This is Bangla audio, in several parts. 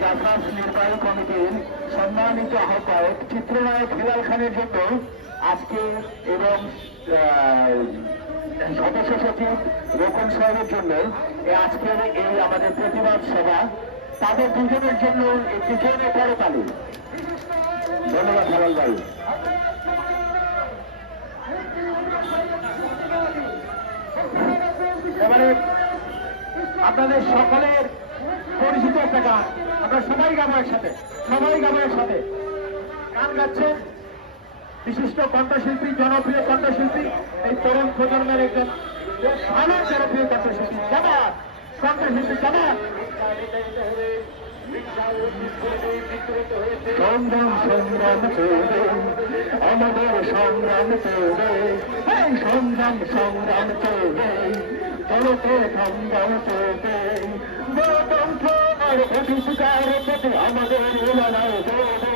জাসাস নির্বাহী কমিটির সম্মানিত আহ্বায়ক চিত্রনায়ক হেলাল খানের জন্য আজকে এবং সদস্য সচিব রোকন সাহেবের জন্য এই আজকের এই আমাদের প্রতিবাদ সভা। তাদের দুজনের জন্য একটি জোরে করতালি ধন্যবাদ হেলাল ভাই। আপনাদের সকলের পরিচিত একটা গান। আমরা সবাই গাবো একসাথে। সবাই গাবো একসাথে। গান গাচ্ছেন বিশিষ্ট কণ্ঠশিল্পী, জনপ্রিয় কণ্ঠশিল্পী এই তরুণ প্রজন্মের একজন ভালো জনপ্রিয় কণ্ঠশিল্পী। জামাত কণ্ঠশিল্পী জামাত। সংগ্রাম সংগ্রাম চলবে আমাদের সংগ্রাম চলবে সংগ্রাম সংগ্রাম চলবে চলতে সংগ্রাম চলবে আমাদের লড়াই চলবে।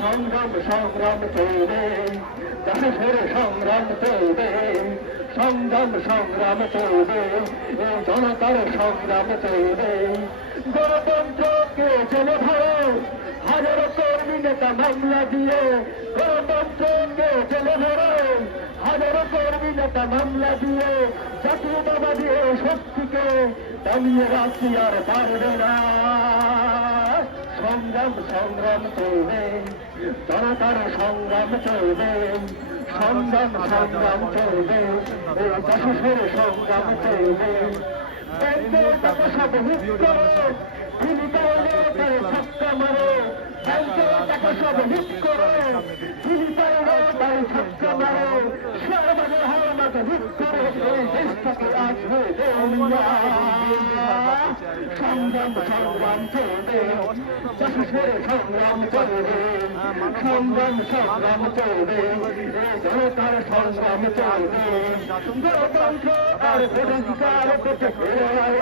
সংগ্রাম সংগ্রাম চলবে। দেশের সংগ্রাম চলবে সংগ্রাম সংগ্রাম চলবে জনতার সংগ্রাম চলবে। গণতন্ত্রকে চলে ভারত। হাজারো নেতা মামলা দিয়ে গণতন্ত্রকে চলে ভারত হাজারো কর্মী নেতা মামলা দিয়ে জাতীয়তাবাদী এই শক্তিকে দাঁড়িয়ে রাখি পারবে না। সংগ্রাম সংগ্রাম চলবে, জনতার সংগ্রাম চলবে, সংগ্রাম সংগ্রাম চলবে, এই সংগ্রাম চলবে। জীবিকা হলে তারে ধাক্কা মারো ব্যাংকে টাকা সব হিট করো জীবিকা হলে তারে ধাক্কা মারো শেয়ার বাজার হাওয়া মাথা হিট করো এই দেশটাকে আজ হয়ে দেউলিয়া সংগ্রাম সংগ্রাম চলবে দেশের সংগ্রাম চলবে সংগ্রাম সংগ্রাম চলবে জনতার সংগ্রাম চলবে গণতন্ত্র আর পেতে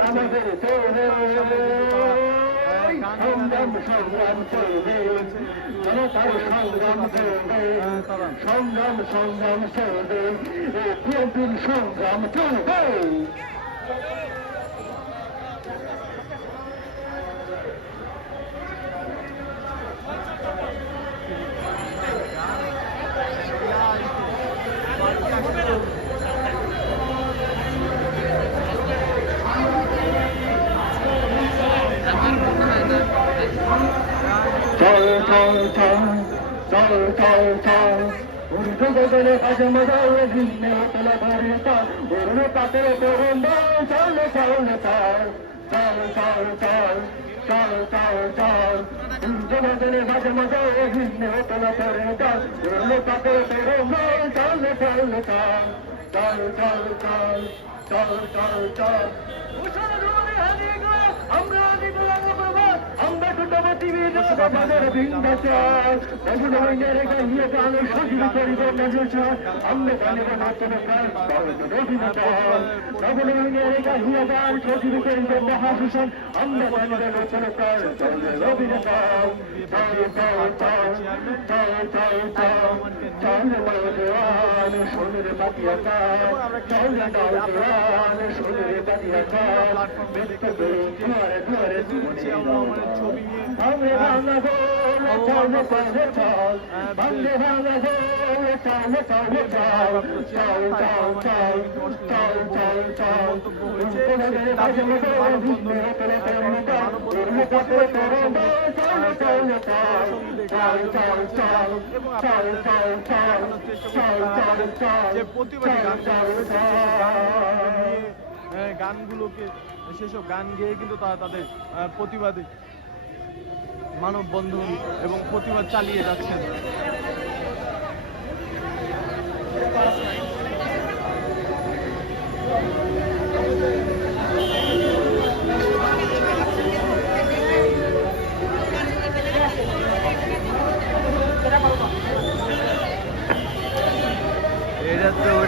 আমাদের চলবে সংগ্রাম সংগ্রাম চলবে জনতার সংগ্রাম চলবে সংগ্রাম সংগ্রাম চলবে বিএনপির সংগ্রাম চলবে গগনে কাজম দাও ভিন্ন তলা ভরে তা বরণ পাতে বরণ দাও চল চল তার চল চল চল চল চল চল গগনে কাজে মজাও ভিন্ন তলা ভরে তা উর্দু পাতের তরুণ চল চল চল চল চল চল চল চল আমরা বাবাদের বিন্দাচার বজরঙ্গের গাইয়ে গানে সজীব করিব মজুচার আমনে গানিব নাচনে প্রাণ বাবাদের অভিনন্দন বজরঙ্গের গাইয়ে গান সজীব করিব মহাভূষণ আমনে গানিব নাচনে প্রাণ বাবাদের অভিনন্দন তাও তাও তাও তাও তাও তাও চাঁদ আমরা গানগুলোকে সেসব গান গেয়ে কিন্তু তারা তাদের প্রতিবাদী মানববন্ধন এবং প্রতিবাদ চালিয়ে যাচ্ছেন। এটা তো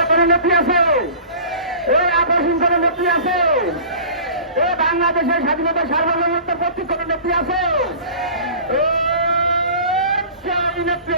এখানে নেত্রী আছে। ওই আকর্ষণ করে নেত্রী আছে। এ বাংলাদেশের স্বাধীনতা সার্বভৌমত্ব প্রতীক করে নেত্রী আছে। নেত্রী।